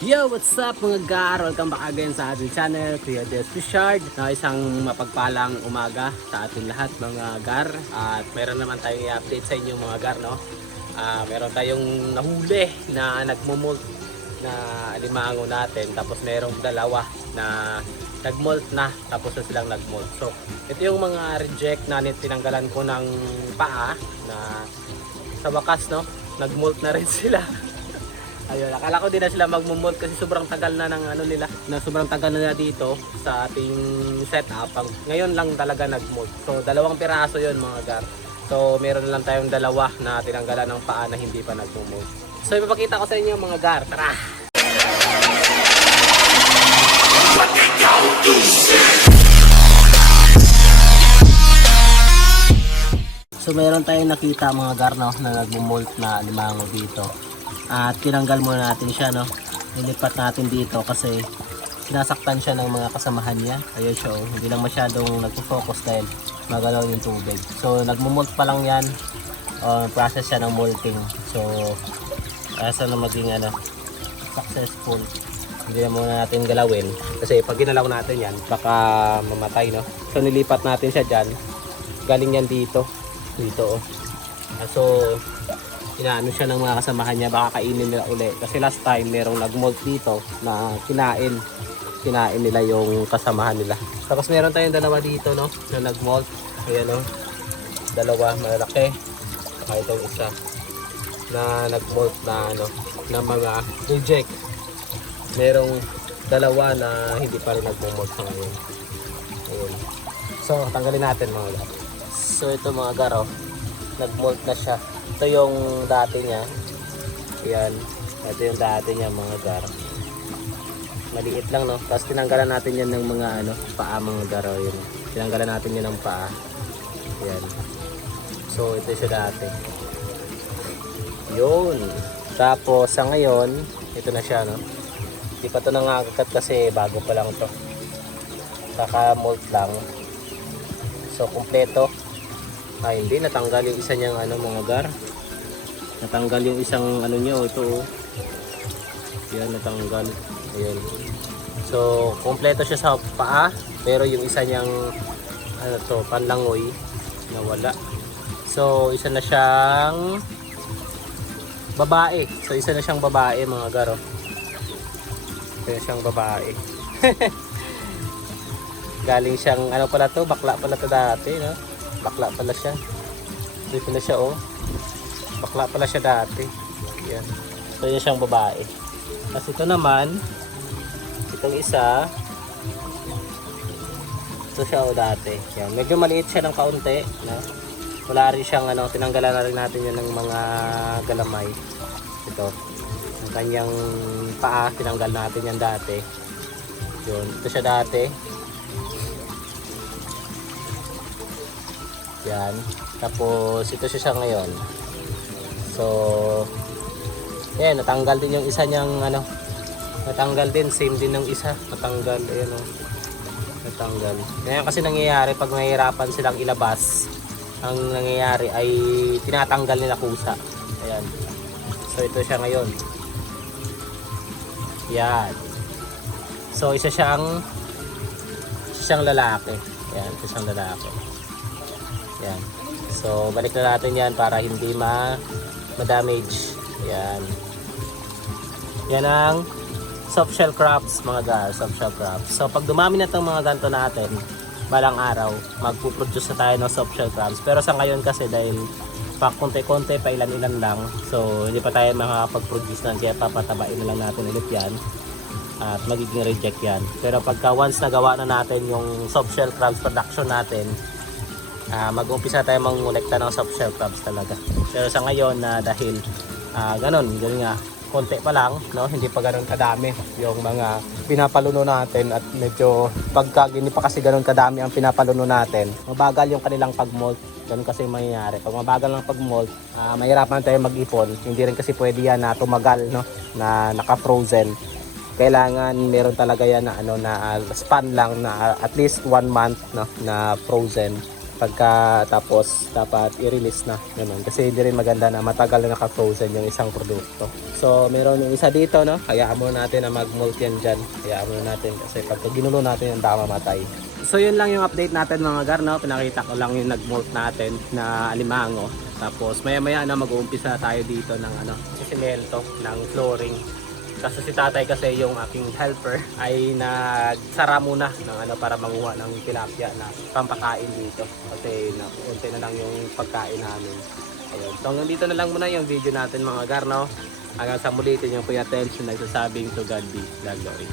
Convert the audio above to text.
Yo, what's up mga gar? Welcome back again sa ating channel, Kuya Des Richard. Isang mapagpalang umaga sa ating lahat mga gar. At meron naman tayong i-update sa inyo mga gar, no? Meron tayong nahuli na nagmumolt na alimango natin. Tapos merong dalawa na nagmolt na, tapos na silang nagmolt. So, ito yung mga reject na tinanggalan ko ng paa na sa wakas, no? Nagmolt na rin sila. Ayun, akala ko din na sila magmumolt kasi sobrang tagal na ng ano nila, na sobrang tagal na dito sa ating setup. Ngayon lang talaga nagmolt. So, dalawang piraso 'yon mga gar. So, meron lang tayong dalawa na tinanggalan ng paa na hindi pa nagmumolt. So, ipapakita ko sa inyo mga gar. Tara! So, meron tayong nakita mga gar, no, na nagmumolt na alimango dito. At tinanggal muna natin siya, no. Nilipat natin dito kasi sinasaktan siya ng mga kasamahan niya. Ayun siya, oh. Hindi lang masyadong nagpo-focus dahil magalaw yung tubig. So nagmumolt pa lang yan. Process siya ng molting. So kaya sana maging successful. Hindi na muna natin galawin kasi pag ginalaw natin yan baka mamatay, no. So nilipat natin siya dyan. Galing yan dito. Dito, oh. So inaano siya ng mga kasamahan niya, baka kainin nila uli kasi last time merong nagmolt dito na kinain nila yung kasamahan nila. Tapos meron tayong dalawa dito, no, na nagmolt. Ayan, no, dalawa malalaki, saka itong isa na nagmolt na na mga reject. Merong dalawa na hindi pa rin nagmolt sa ngayon. Ayan. So tanggalin natin mga gar. So ito mga gar, oh, nagmolt na siya. Ito yung dati niya. Ayan. Ito yung dati niya mga gar. Maliit lang, no. Tapos tinanggalan natin yan ng mga paa mga gar. Ayan. Tinanggalan natin yan ng paa. Ayan. So ito siya dati. Yun. Tapos sa ngayon, ito na siya, no. Hindi pa ito nangagat kasi bago pa lang to. Kaka-molt lang. So kompleto. Ay hindi, natanggal yung isa niyang mga gar. Natanggal yung isang niya, ito, oh. Yan, natanggal. Ayan. So kompleto siya sa paa, pero yung isa niyang panlangoy nawala. So isa na siyang babae. So isa na siyang babae mga gar, oh. Isa na siyang babae. Galing siyang pala to, bakla pala to dati, no? Bakla pala siya. Dito na siya, oh. Bakla pala siya dati. Yan. So yun siyang babae. Tapos ito naman, itong isa, ito siya, oh, dati. Yan. Medyo maliit siya ng kaunti, no? Wala rin siyang tinanggalan na rin natin yun ng mga galamay. Ito. Ang kanyang paa, tinanggal natin yan dati. Yun. Ito siya dati. Yan. Tapos ito siya ngayon. So yan, natanggal din yung isa niyang natanggal din, same din ng isa, natanggal. Ayan, oh. Natanggal. Kaya kasi nangyayari pag mahirapan silang ilabas, ang nangyayari ay tinatanggal nila kusa. Ayan. So ito siya ngayon. Yan. So isa siyang lalaki. Yan, isa siyang lalaki. Yan. So balik na natin yan para hindi ma-damage. Yan. Yan ang soft shell crabs mga gar, soft shell crabs. So pag dumami na itong mga ganito natin, balang araw, magpuproduce na tayo ng soft shell crabs. Pero sa ngayon kasi dahil pa konti-konti, pa ilan-ilan lang, so hindi pa tayo makakapag-produce na, kaya papatabain na lang natin ulit yan. At magiging reject yan. Pero pagka once nagawa na natin yung soft shell crabs production natin, mag-umpisa tayo mangolekta ng soft shell crabs talaga. Pero sa ngayon dahil ganun nga, konti pa lang, no, hindi pa ganun kadami yung mga pinapaluno natin, at medyo pagka hindi pa kasi ganun kadami ang pinapaluno natin, mabagal yung kanilang pag-molt. Ganun kasi mangyayari. Pag mabagal ng pag-molt, mahirapan tayo mag-ipon. Hindi rin kasi pwede yan na tumagal, no, na naka-frozen. Kailangan meron talaga yan na span lang na at least 1 month, no, na frozen. Pagka tapos dapat i-release na ganun. Kasi hindi rin maganda na matagal na naka-frozen yung isang produkto. So meron yung isa dito, no? Hayaan muna natin na mag-molt yan dyan. Hayaan muna natin kasi pag ginulo natin yung baka mamatay. So yun lang yung update natin mga gar, no? Pinakita ko lang yung nag-molt natin na alimango. Tapos maya maya na mag-uumpisa tayo dito ng sisemento, ng flooring. Kasi si tatay kasi yung aking helper ay nagsara muna ng para manguha ng tilapia na pampakain dito. Kasi unti na lang yung pagkain namin. Ayun. So hanggang dito na lang muna yung video natin mga gar, no? Hanggang sa muli, yung Kuya Tels na nagsasabing to God be the glory.